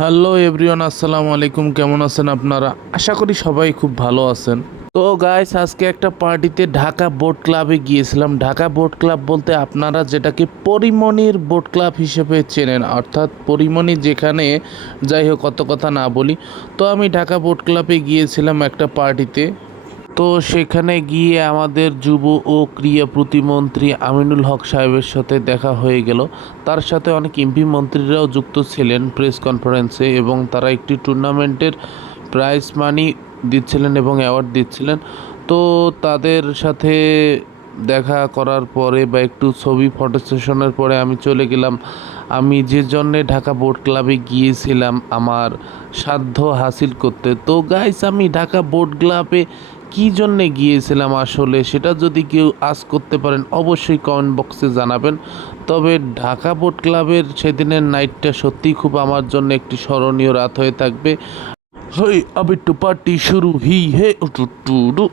Hello everyone, আসসালামু আলাইকুম। কেমন আছেন আপনারা? আশা করি সবাই খুব ভালো আছেন। তো গাইস, আজকে একটা পার্টিতে ঢাকা বোট ক্লাবে গিয়েছিলাম। ঢাকা বোট ক্লাব বলতে আপনারা যেটাকে পরিমণির বোট ক্লাব হিসেবে চেনেন, অর্থাৎ পরিমণি যেখানে, যাই হোক অত কথা না বলি। তো আমি ঢাকা বোট ক্লাবে গিয়েছিলাম একটা পার্টিতে। তো সেখানে গিয়ে আমাদের যুব ও ক্রীড়া প্রতিমন্ত্রী আমিনুল হক সাহেবের সাথে দেখা হয়ে গেল। তার সাথে অনেক এমপি মন্ত্রীরাও যুক্ত ছিলেন প্রেস কনফারেন্সে, এবং তারা একটি টুর্নামেন্টের প্রাইজ মানি দিচ্ছিলেন এবং অ্যাওয়ার্ড দিচ্ছিলেন। তো তাদের সাথে দেখা করার পরে বা একটু ছবি ফটো সেশনের পরে আমি চলে গেলাম আমি যে জন্যে ঢাকা বোট ক্লাবে গিয়েছিলাম আমার সাধ্য হাসিল করতে। তো গাইস, আমি ঢাকা বোট ক্লাবে কী জন্যে গিয়েছিলাম আসলে, সেটা যদি কেউ আজ করতে পারেন অবশ্যই কমেন্ট বক্সে জানাবেন। তবে ঢাকা বোট ক্লাবের সেদিনের নাইটটা সত্যিই খুব আমার জন্য একটি স্মরণীয় রাত হয়ে থাকবে। হই আবে টু পার্টি শুরু হি হে টু টু ডু।